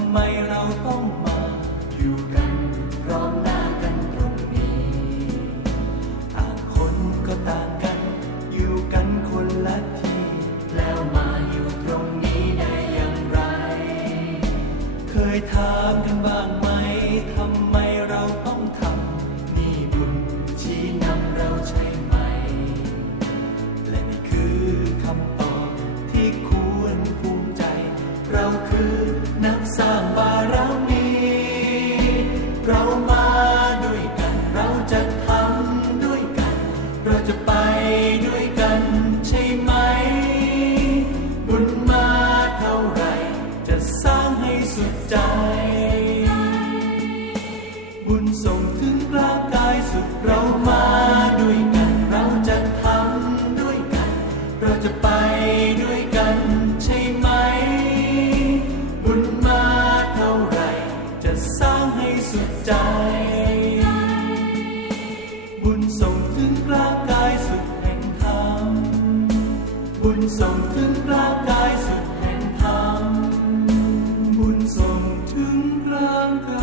ำไมเราต้องมาอยู่กันพร้อมหน้ากันตรงนี้ ต่างคนก็ต่างกัน อยู่กันคนละที่ แล้วมาอยู่ตรงนี้ได้อย่างไร เคยถามกันบ้างไหม เราคือนักสร้างบารมีเรามาด้วยกันเราจะทำด้วยกัน เราจะไปด้วยกันใช่ไหม บุญมาเท่าไหรจะสร้างให้สุดใจ ให้สุดใจ บุญส่งถึงกลางกายสุดแห่งธรรม บุญส่งถึงกลางกายสุดแห่งธรรม บุญส่งถึงกลางกาย